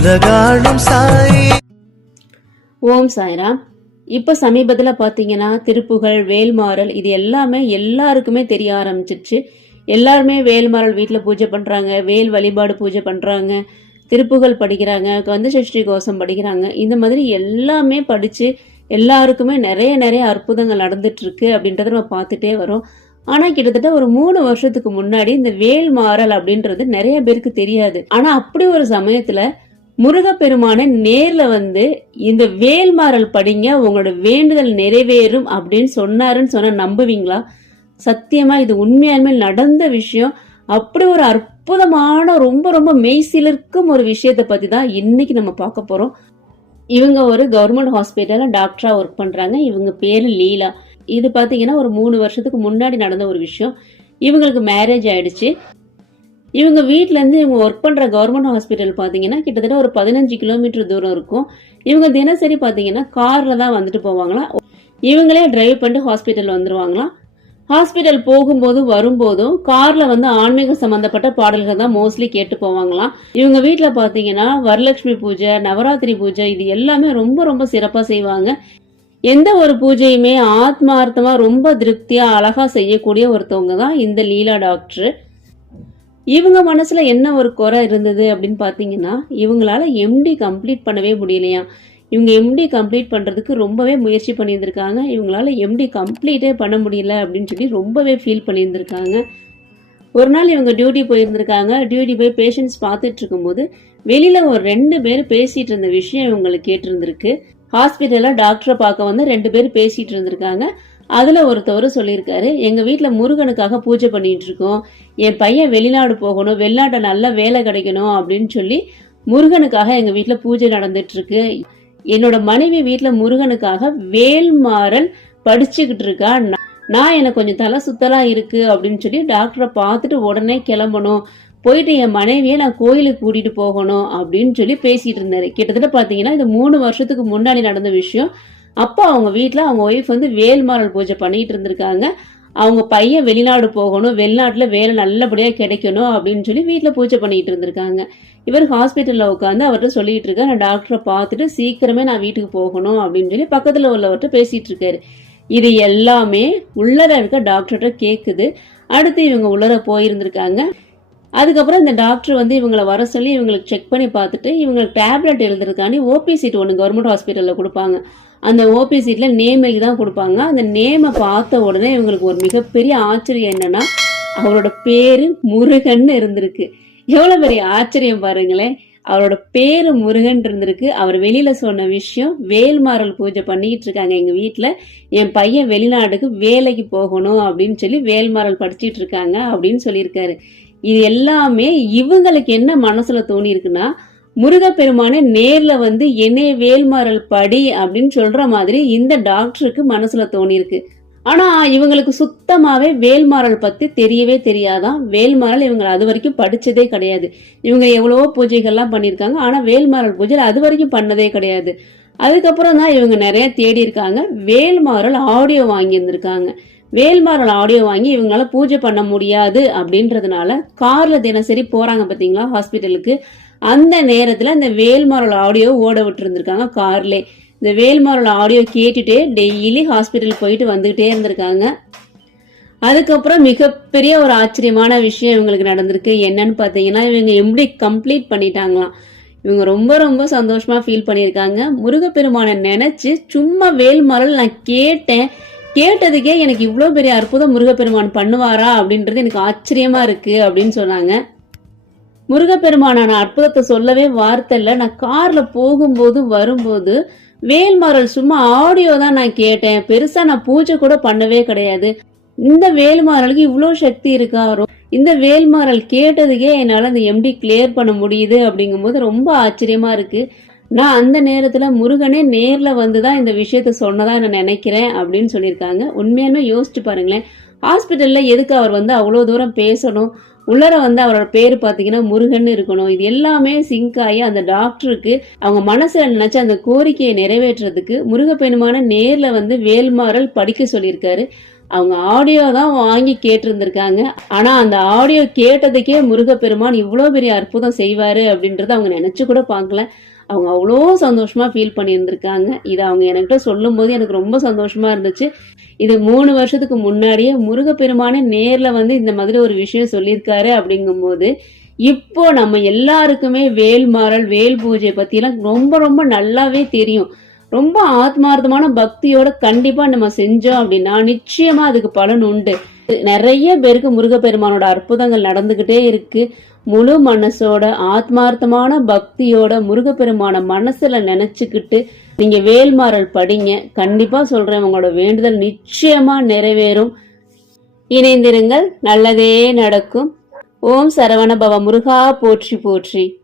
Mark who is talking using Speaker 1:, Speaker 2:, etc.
Speaker 1: உலகாளும் சாய்.
Speaker 2: ஓம் சாய்ராம். இப்போ சமீபத்தில் பார்த்தீங்கன்னா திருப்புகழ் வேல்மாறல் இது எல்லாமே எல்லாருக்குமே தெரிய ஆரம்பிச்சிருச்சு. எல்லாருமே வேல்மாறல் வீட்டில் பூஜை பண்ணுறாங்க வேல் வழிபாடு பூஜை பண்ணுறாங்க திருப்புகழ் படிக்கிறாங்க கந்த சஷ்டி கோஷம் படிக்கிறாங்க. இந்த மாதிரி எல்லாமே படித்து எல்லாருக்குமே நிறைய நிறைய அற்புதங்கள் நடந்துட்டுருக்கு அப்படின்றத நம்ம பார்த்துட்டே வரோம். ஆனால் கிட்டத்தட்ட ஒரு மூணு வருஷத்துக்கு முன்னாடி இந்த வேல்மாறல் அப்படின்றது நிறைய பேருக்கு தெரியாது. ஆனால் அப்படி ஒரு சமயத்தில் முருகப்பெருமான நேர்ல வந்து இந்த வேல்மாறல் படிங்க உங்களோட வேண்டுதல் நிறைவேறும் அப்படின்னு சொன்னாருன்னு சொன்னா நம்புவீங்களா? சத்தியமா இது உண்மையாலுமே நடந்த விஷயம். அப்படி ஒரு அற்புதமான ரொம்ப ரொம்ப மெய்சிலிருக்கும் ஒரு விஷயத்தை பத்தி தான் இன்னைக்கு நம்ம பார்க்க போறோம். இவங்க ஒரு கவர்மெண்ட் ஹாஸ்பிட்டல்ல டாக்டரா ஒர்க் பண்றாங்க. இவங்க பேரு லீலா. இது பாத்தீங்கன்னா ஒரு மூணு வருஷத்துக்கு முன்னாடி நடந்த ஒரு விஷயம். இவங்களுக்கு மேரேஜ் ஆயிடுச்சு. இவங்க வீட்டிலேருந்து இவங்க ஒர்க் பண்ணுற கவர்மெண்ட் ஹாஸ்பிட்டல் பார்த்தீங்கன்னா கிட்டத்தட்ட ஒரு பதினஞ்சு கிலோமீட்டர் தூரம் இருக்கும். இவங்க தினசரி பார்த்தீங்கன்னா காரில் தான் வந்துட்டு போவாங்களாம் இவங்களே டிரைவ் பண்ணிட்டு ஹாஸ்பிட்டல் வந்துடுவாங்களா ஹாஸ்பிட்டல் போகும்போதும் வரும்போதும் கார்ல வந்து ஆன்மீக சம்பந்தப்பட்ட பாடல்கள் தான் மோஸ்ட்லி கேட்டு போவாங்களாம் இவங்க வீட்டில் பார்த்தீங்கன்னா வரலட்சுமி பூஜை நவராத்திரி பூஜை இது எல்லாமே ரொம்ப ரொம்ப சிறப்பாக செய்வாங்க. எந்த ஒரு பூஜையுமே ஆத்மார்த்தமா ரொம்ப திருப்தியா அழகா செய்யக்கூடிய ஒருத்தவங்க தான் இந்த லீலா டாக்டர் இவங்க மனசில் என்ன ஒரு குறை இருந்தது அப்படின்னு பார்த்தீங்கன்னா இவங்களால எம்டி கம்ப்ளீட் பண்ணவே முடியலையா? இவங்க எம்டி கம்ப்ளீட் பண்ணுறதுக்கு ரொம்பவே முயற்சி பண்ணியிருந்திருக்காங்க. இவங்களால எம்டி கம்ப்ளீட்டே பண்ண முடியல அப்படின்னு சொல்லி ரொம்பவே ஃபீல் பண்ணியிருந்திருக்காங்க. ஒரு நாள் இவங்க டியூட்டி போயிருந்திருக்காங்க. டியூட்டி போய் பேஷண்ட்ஸ் பார்த்துட்டு இருக்கும்போது வெளியில் ஒரு ரெண்டு பேர் பேசிட்டு இருந்த விஷயம் இவங்களுக்கு கேட்டிருந்திருக்கு. ஹாஸ்பிட்டலில் டாக்டரை பார்க்க வந்து ரெண்டு பேர் பேசிட்டு இருந்திருக்காங்க. அதுல ஒருத்தவர் சொல்லியிருக்காரு எங்க வீட்டுல முருகனுக்காக பூஜை பண்ணிட்டு இருக்கோம். என் பையன் வெளிநாடு போகணும் வெளிநாட்டுல நல்ல வேலை கிடைக்கணும் அப்படின்னு சொல்லி முருகனுக்காக எங்க வீட்டுல பூஜை நடந்துட்டு இருக்கு. என்னோட மனைவி வீட்டுல முருகனுக்காக வேல்மாறல் படிச்சுக்கிட்டு இருக்கா. நான் எனக்கு கொஞ்சம் தலை சுத்தலா இருக்கு அப்படின்னு சொல்லி டாக்டரை பார்த்துட்டு உடனே கிளம்பணும். போயிட்டு என் மனைவியை நான் கோயிலுக்கு கூட்டிட்டு போகணும் அப்படின்னு சொல்லி பேசிட்டு இருந்தாரு. கிட்டத்தட்ட பாத்தீங்கன்னா இது மூணு வருஷத்துக்கு முன்னாடி நடந்த விஷயம். அப்போ அவங்க வீட்டில் அவங்க ஒய்ஃப் வந்து வேல்மாரல் பூஜை பண்ணிட்டு இருந்திருக்காங்க. அவங்க பையன் வெளிநாடு போகணும் வெளிநாட்டில் வேலை நல்லபடியாக கிடைக்கணும் அப்படின்னு சொல்லி வீட்டில் பூஜை பண்ணிட்டு இருந்திருக்காங்க. இவர் ஹாஸ்பிட்டலில் உட்காந்து அவர்கிட்ட சொல்லிட்டு இருக்காரு. நான் டாக்டரை பார்த்துட்டு சீக்கிரமே நான் வீட்டுக்கு போகணும் அப்படின்னு சொல்லி பக்கத்தில் உள்ளவர்கிட்ட பேசிட்டு இருக்காரு. இது எல்லாமே உள்ளர இருக்க டாக்டர்கிட்ட கேட்குது அடுத்து இவங்க உள்ளர போயிருந்திருக்காங்க. அதுக்கப்புறம் இந்த டாக்டர் வந்து இவங்களை வர சொல்லி இவங்களுக்கு செக் பண்ணி பார்த்துட்டு இவங்களுக்கு டேப்லெட் எழுதுறதுக்காண்டி ஓபி சீட் ஒன்று கவர்மெண்ட் ஹாஸ்பிட்டலில் கொடுப்பாங்க. அந்த ஓபி சீட்டில் நேம் எழுதி தான் கொடுப்பாங்க. அந்த நேமை பார்த்த உடனே இவங்களுக்கு ஒரு மிகப்பெரிய ஆச்சரியம் என்னன்னா அவரோட பேரு முருகன் இருந்திருக்கு. எவ்வளோ பெரிய ஆச்சரியம் பாருங்களேன். அவரோட பேரு முருகன் இருந்திருக்கு. அவர் வெளியில சொன்ன விஷயம் வேல்மாறல் பூஜை பண்ணிட்டு இருக்காங்க எங்க வீட்டுல என் பையன் வெளிநாட்டுக்கு வேலைக்கு போகணும் அப்படின்னு சொல்லி வேல்மாறல் படிச்சிட்டு இருக்காங்க அப்படின்னு சொல்லியிருக்காரு. இது எல்லாமே இவங்களுக்கு என்ன மனசுல தோணி இருக்குன்னா முருகப்பெருமான நேர்ல வந்து என்னே வேல்மாறல் படி அப்படின்னு சொல்ற மாதிரி இந்த டாக்டருக்கு மனசுல தோணியிருக்கு. ஆனா இவங்களுக்கு சுத்தமாவே வேல்மாறல் பத்தி தெரியவே தெரியாதான். வேல்மாறல் இவங்க அது வரைக்கும் படிச்சதே கிடையாது. இவங்க எவ்வளவோ பூஜைகள்லாம் பண்ணியிருக்காங்க. ஆனா வேல்மாறல் பூஜை அது வரைக்கும் பண்ணதே கிடையாது. அதுக்கப்புறம் தான் இவங்க நிறைய தேடி இருக்காங்க. வேல்மாறல் ஆடியோ வாங்கி இருந்திருக்காங்க வேல்மாறல் ஆடியோ வாங்கி இவங்களால பூஜை பண்ண முடியாது அப்படின்றதுனால கார்ல தினசரி போறாங்க பாத்தீங்களா ஹாஸ்பிட்டலுக்கு அந்த நேரத்தில் அந்த வேல்மாறல் ஆடியோ ஓட விட்டுருந்துருக்காங்க கார்லே. இந்த வேல்மாறல் ஆடியோ கேட்டுட்டே டெய்லி ஹாஸ்பிட்டல் போயிட்டு வந்துகிட்டே இருந்திருக்காங்க. அதுக்கப்புறம் மிகப்பெரிய ஒரு ஆச்சரியமான விஷயம் இவங்களுக்கு நடந்திருக்கு. என்னன்னு பார்த்தீங்கன்னா இவங்க எப்படி கம்ப்ளீட் பண்ணிட்டாங்களாம். இவங்க ரொம்ப ரொம்ப சந்தோஷமா ஃபீல் பண்ணியிருக்காங்க. முருகப்பெருமானை நினைச்சு சும்மா வேல்மரல் நான் கேட்டேன். கேட்டதுக்கே எனக்கு இவ்வளோ பெரிய அற்புதம் முருகப்பெருமான் பண்ணுவாரா அப்படின்றது எனக்கு ஆச்சரியமா இருக்கு அப்படின்னு சொன்னாங்க. முருகப்பெருமானான அற்புதத்தை சொல்லவே வார்த்தை இல்லை. நான் கார்ல போகும்போது வரும்போது வேல்மாறல் சும்மா ஆடியோ தான் நான் கேட்டேன். பெருசா நான் பூஜை கூட பண்ணவே கிடையாது. இந்த வேல்மாறலுக்கு இவ்வளோ சக்தி இருக்கா? இந்த வேல்மாறல் கேட்டதுக்கே என்னால் அந்த எம்டி கிளியர் பண்ண முடியுது அப்படிங்கும்போது ரொம்ப ஆச்சரியமா இருக்கு. நான் அந்த நேரத்துல முருகனே நேர்ல வந்து தான் இந்த விஷயத்த சொன்னதா நான் நினைக்கிறேன் அப்படின்னு சொல்லியிருக்காங்க. உண்மையாலுமே யோசிச்சு பாருங்களேன். ஹாஸ்பிட்டலில் எதுக்கு அவர் வந்து அவ்வளோ தூரம் பேசணும்? உள்ளர வந்து அவரோட பேர் பார்த்தீங்கன்னா முருகன் இருக்கணும். இது எல்லாமே சிங்க் ஆகி அந்த டாக்டருக்கு அவங்க மனசில் நினைச்ச அந்த கோரிக்கையை நிறைவேற்றுறதுக்கு முருகப்பெருமான நேரில் வந்து வேல்மாறல் படிக்க சொல்லியிருக்காரு. அவங்க ஆடியோ தான் வாங்கி கேட்டிருந்திருக்காங்க. ஆனா அந்த ஆடியோ கேட்டதுக்கே முருகப்பெருமான் இவ்வளோ பெரிய அற்புதம் செய்வாரு அப்படின்றத அவங்க நினைச்சு கூட பார்க்கல. அவங்க அவ்வளோ சந்தோஷமாக ஃபீல் பண்ணியிருந்திருக்காங்க. இதை அவங்க என்கிட்ட சொல்லும் போது எனக்கு ரொம்ப சந்தோஷமாக இருந்துச்சு. இது மூணு வருஷத்துக்கு முன்னாடியே முருகப்பெருமானே நேரில் வந்து இந்த மாதிரி ஒரு விஷயம் சொல்லியிருக்காரு அப்படிங்கும்போது இப்போ நம்ம எல்லாருக்குமே வேல் மாறல் வேல் பூஜை பற்றிலாம் ரொம்ப ரொம்ப நல்லாவே தெரியும். ரொம்ப ஆத்மார்த்தமான பக்தியோட கண்டிப்பாக நம்ம செஞ்சோம் அப்படின்னா நிச்சயமாக அதுக்கு பலன் உண்டு. நிறைய பேருக்கு முருகப்பெருமானோட அற்புதங்கள் நடந்துக்கிட்டே இருக்குது முழு மனசோட ஆத்மார்த்தமான பக்தியோட முருகப்பெருமான மனசுல நினைச்சுக்கிட்டு நீங்க வேல்மாறல் படிங்க. கண்டிப்பா சொல்றேன் உங்களோட வேண்டுதல் நிச்சயமா நிறைவேறும். இணைந்திருங்கள் நல்லதே நடக்கும். ஓம் சரவண பவ முருகா போற்றி போற்றி.